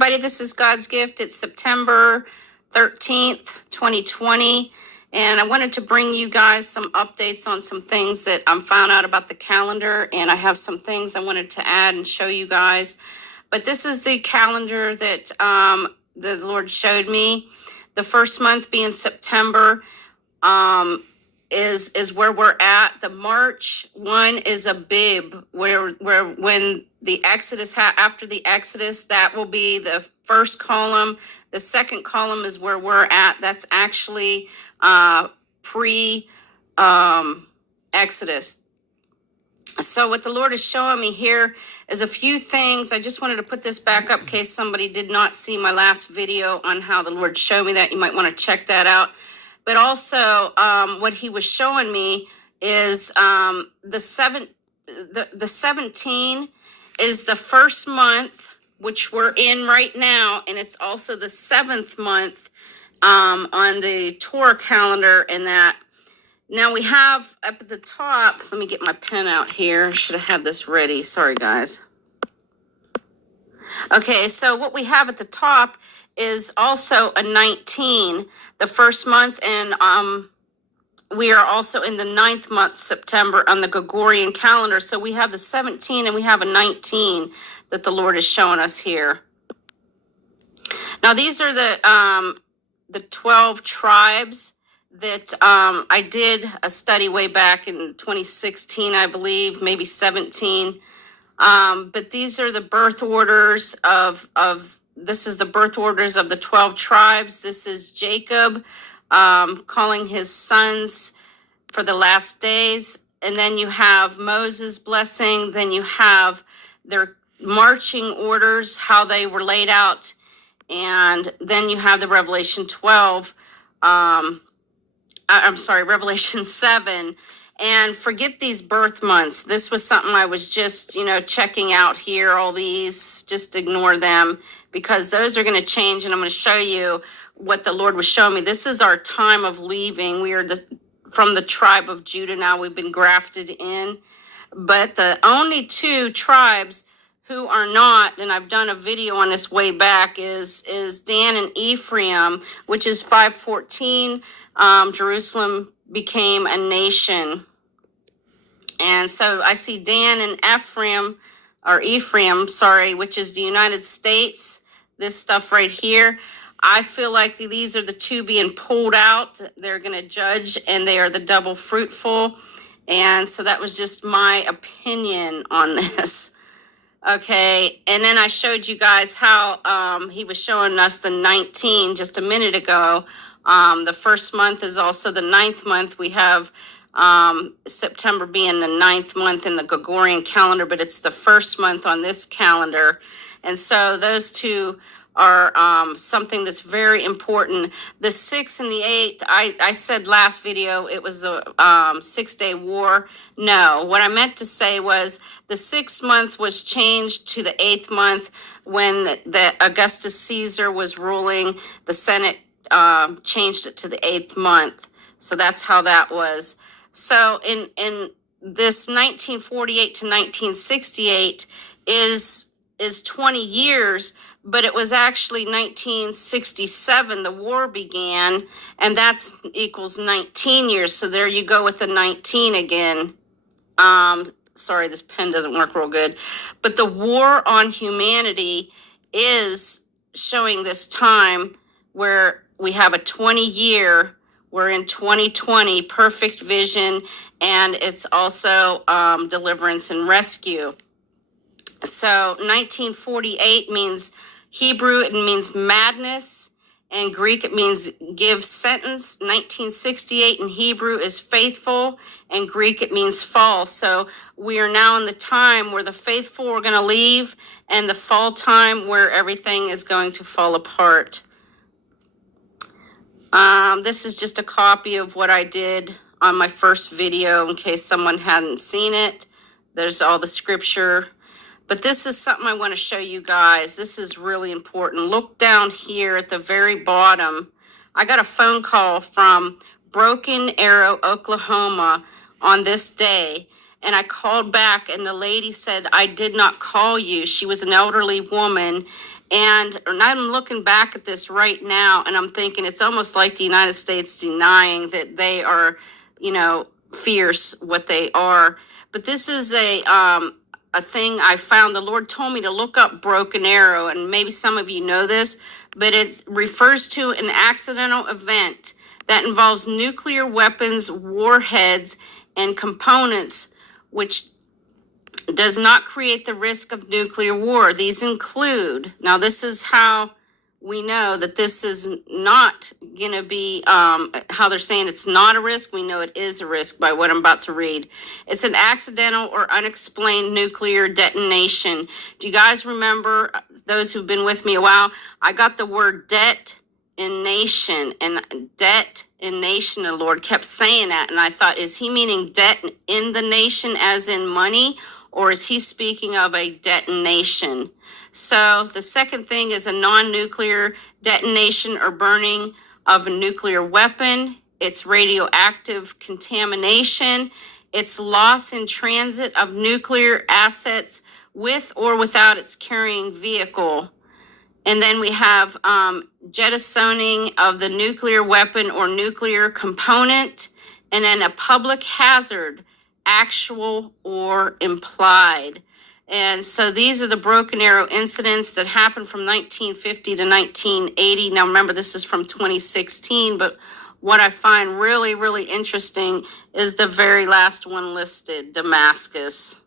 Everybody, this is God's Gift. It's September 13th, 2020. And I wanted to bring you guys some updates on some things that I found out about the calendar. And I have some things I wanted to add and show you guys. But this is the calendar that the Lord showed me. The first month being September. Is where we're at. The March one is a bib, where when the Exodus after the Exodus, that will be the first column. The second column is where we're at. That's actually pre Exodus. So what the Lord is showing me here is a few things. I just wanted to put this back up in case somebody did not see my last video on how the Lord showed me that. You might want to check that out. But also, what he was showing me is the 17 is the first month, which we're in right now, and it's also the seventh month on the Torah calendar. And that now we have up at the top. Let me get my pen out here. Should have had this ready. Sorry, guys. Okay, so what we have at the top is also a 19, the first month, and we are also in the 9th month, September, on the Gregorian calendar. So we have the 17 and we have a 19 that the Lord is showing us here. Now these are the 12 tribes that I did a study way back in 2016, I believe, maybe 17. But these are the birth orders of this is the birth orders of the 12 tribes. This is Jacob calling his sons for the last days. And then you have Moses' blessing. Then you have their marching orders, how they were laid out. And then you have the Revelation 12. Revelation 7. And forget these birth months. This was something I was just, checking out here. All these, just ignore them because those are going to change. And I'm going to show you what the Lord was showing me. This is our time of leaving. We are from the tribe of Judah now. We've been grafted in. But the only two tribes who are not, and I've done a video on this way back, is Dan and Ephraim, which is 514. Jerusalem became a nation. And so I see Dan and Ephraim, which is the United States, this stuff right here. I feel like these are the two being pulled out. They're going to judge, and they are the double fruitful. And so that was just my opinion on this. Okay, and then I showed you guys how he was showing us the 19 just a minute ago. The first month is also the 9th month. We have September being the 9th month in the Gregorian calendar, but it's the first month on this calendar. And so those two are something that's very important. The 6th and the 8th, I said last video it was a 6-day war. No, what I meant to say was the 6th month was changed to the 8th month when the Augustus Caesar was ruling. The Senate changed it to the 8th month. So that's how that was. So in this 1948 to 1968 is 20 years, but it was actually 1967 the war began, and that's equals 19 years. So there you go with the 19 again. Sorry, this pen doesn't work real good. But the war on humanity is showing this time where we have a 20-year. We're in 2020, perfect vision, and it's also deliverance and rescue. So 1948 means Hebrew, it means madness. In Greek, it means give sentence. 1968 in Hebrew is faithful. In Greek, it means fall. So we are now in the time where the faithful are going to leave, and the fall time where everything is going to fall apart. This is just a copy of what I did on my first video in case someone hadn't seen it. There's all the scripture. But this is something I want to show you guys. This is really important. Look down here at the very bottom. I got a phone call from Broken Arrow, Oklahoma on this day. And I called back and the lady said, I did not call you. She was an elderly woman. And I'm looking back at this right now, and I'm thinking it's almost like the United States denying that they are, fierce, what they are. But this is a thing I found. The Lord told me to look up broken arrow, and maybe some of you know this, but it refers to an accidental event that involves nuclear weapons, warheads, and components, which does not create the risk of nuclear war. These include, now this is how we know that this is not going to be, how they're saying it's not a risk. We know it is a risk by what I'm about to read. It's an accidental or unexplained nuclear detonation. Do you guys remember, those who've been with me a while, I got the word debt in nation, and debt in nation, the Lord kept saying that. And I thought, is he meaning debt in the nation as in money? Or is he speaking of a detonation? So the second thing is a non-nuclear detonation or burning of a nuclear weapon. It's radioactive contamination. It's loss in transit of nuclear assets with or without its carrying vehicle. And then we have jettisoning of the nuclear weapon or nuclear component, and then a public hazard, actual or implied. And so these are the Broken Arrow incidents that happened from 1950 to 1980. Now remember, this is from 2016, but what I find really, really interesting is the very last one listed, Damascus.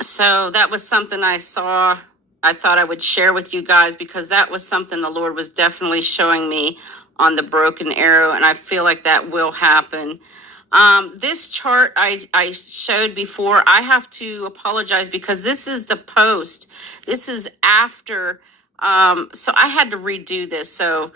So that was something I saw. I thought I would share with you guys because that was something the Lord was definitely showing me on the broken arrow, and I feel like that will happen. This chart I showed before, I have to apologize because this is the post. This is after, so I had to redo this. So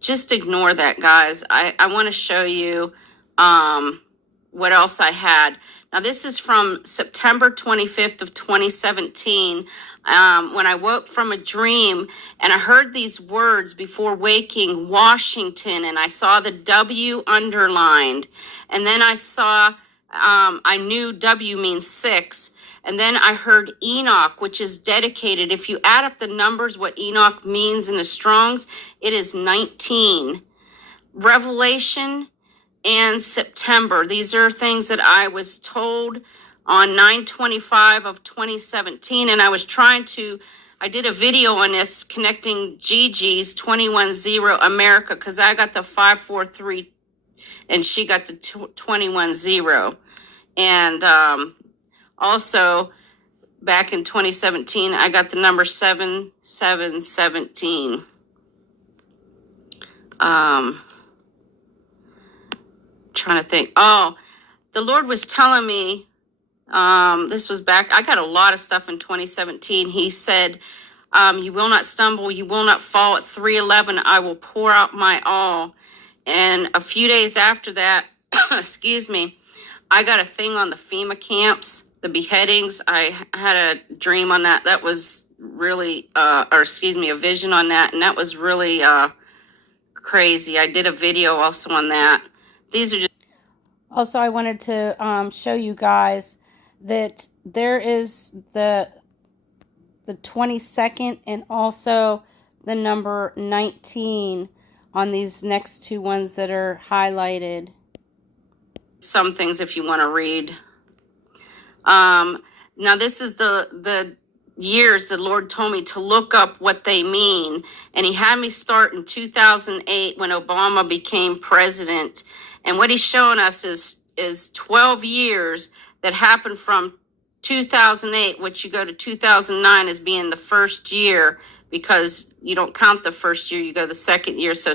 just ignore that, guys. I want to show you what else I had. Now, this is from September 25th of 2017, when I woke from a dream and I heard these words before waking, Washington, and I saw the W underlined. And then I saw, I knew W means 6. And then I heard Enoch, which is dedicated. If you add up the numbers, what Enoch means in the Strongs, it is 19. Revelation and September. These are things that I was told on 9/25 of 2017. And I did a video on this connecting Gigi's 210 America, because I got the 543 and she got the 210. And also back in 2017, I got the number 7717. Trying to think. Oh, the Lord was telling me, this was back, I got a lot of stuff in 2017. He said, you will not stumble, you will not fall. At 3:11, I will pour out my all. And a few days after that, excuse me, I got a thing on the FEMA camps, the beheadings. I had a dream on that. That was really, a vision on that. And that was really crazy. I did a video also on that. These are just. Also, I wanted to show you guys that there is the 22nd and also the number 19 on these next two ones that are highlighted. Some things if you want to read. Now this is the years the Lord told me to look up what they mean. And he had me start in 2008 when Obama became president. And what he's showing us is 12 years that happened from 2008, which you go to 2009 as being the first year, because you don't count the first year, you go the second year. So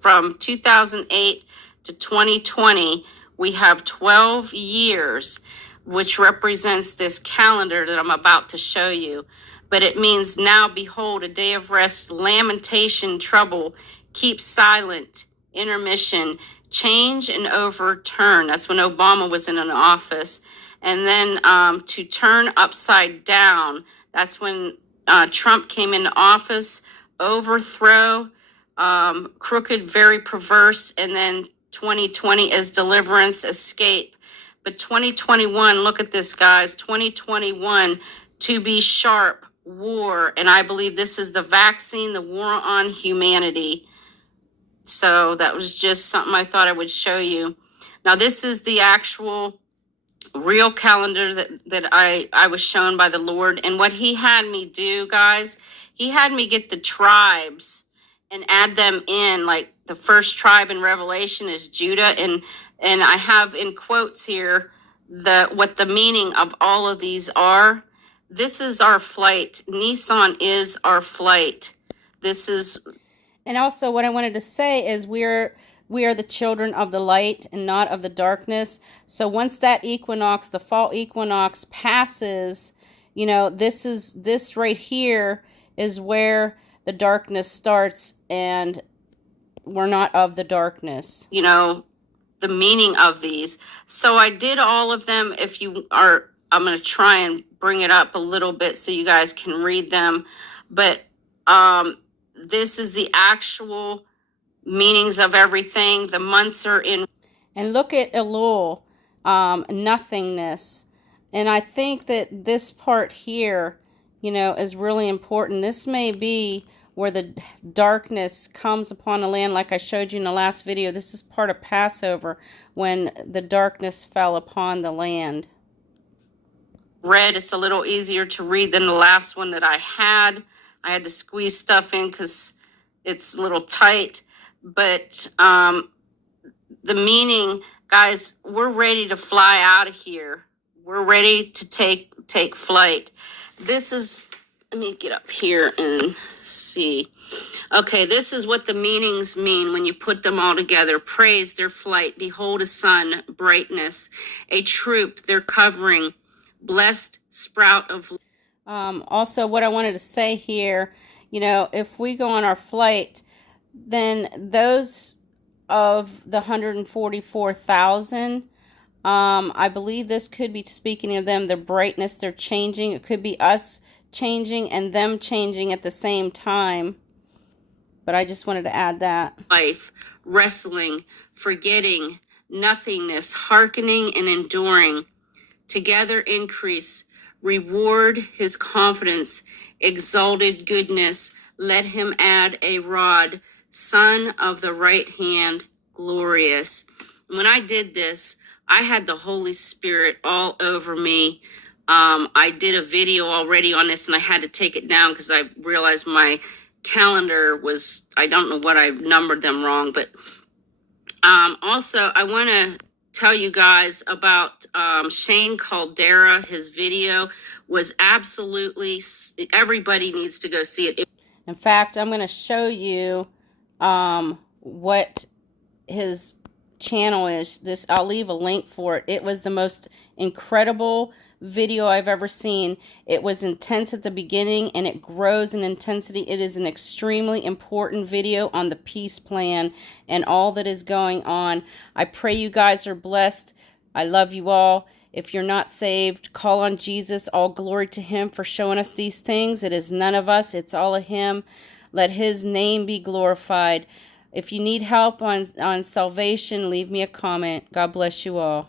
from 2008 to 2020, we have 12 years, which represents this calendar that I'm about to show you. But it means, now behold, a day of rest, lamentation, trouble, keep silent, intermission, change and overturn. That's when Obama was in an office. And then to turn upside down, that's when Trump came into office. Overthrow, crooked, very perverse. And then 2020 is deliverance, escape. But 2021, look at this, guys. 2021, to be sharp, war, and I believe this is the vaccine, the war on humanity. So that was just something I thought I would show you. Now this is the actual real calendar that I was shown by the Lord. And what he had me do, guys, he had me get the tribes and add them in. Like the first tribe in Revelation is Judah, and I have in quotes here what the meaning of all of these are. This is our flight. Nissan is our flight. This is, and also what I wanted to say is we are the children of the light and not of the darkness. So once that equinox, the fall equinox passes, you know, this right here is where the darkness starts, and we're not of the darkness. You know, the meaning of these. So I did all of them. If you are, I'm going to try and bring it up a little bit so you guys can read them. But this is the actual meanings of everything. The months are in. And look at Elul, nothingness. And I think that this part here, you know, is really important. This may be where the darkness comes upon the land, like I showed you in the last video. This is part of Passover, when the darkness fell upon the land. Red, it's a little easier to read than the last one that I had. I had to squeeze stuff in because it's a little tight. But the meaning, guys, we're ready to fly out of here. We're ready to take flight. This is, let me get up here and see. Okay, this is what the meanings mean when you put them all together. Praise, their flight. Behold, a sun, brightness. A troop, their covering. Blessed sprout of. Also, what I wanted to say here, you know, if we go on our flight, then those of the 144,000, I believe this could be speaking of them, their brightness, they're changing. It could be us changing and them changing at the same time. But I just wanted to add that. Life, wrestling, forgetting, nothingness, hearkening and enduring. Together increase, reward his confidence, exalted goodness, let him add a rod, son of the right hand, glorious. When I did this, I had the Holy Spirit all over me. I did a video already on this and I had to take it down because I realized my calendar was, I don't know what, I numbered them wrong, but also I want to tell you guys about Shane Caldera. His video was absolutely, everybody needs to go see it. In fact, I'm going to show you what his channel is. This, I'll leave a link for it. It was the most incredible video I've ever seen. It was intense at the beginning and it grows in intensity. It is an extremely important video on the peace plan and all that is going on. I pray you guys are blessed. I love you all. If you're not saved, call on Jesus. All glory to him for showing us these things. It is none of us. It's all of him. Let his name be glorified. If you need help on salvation, leave me a comment. God bless you all.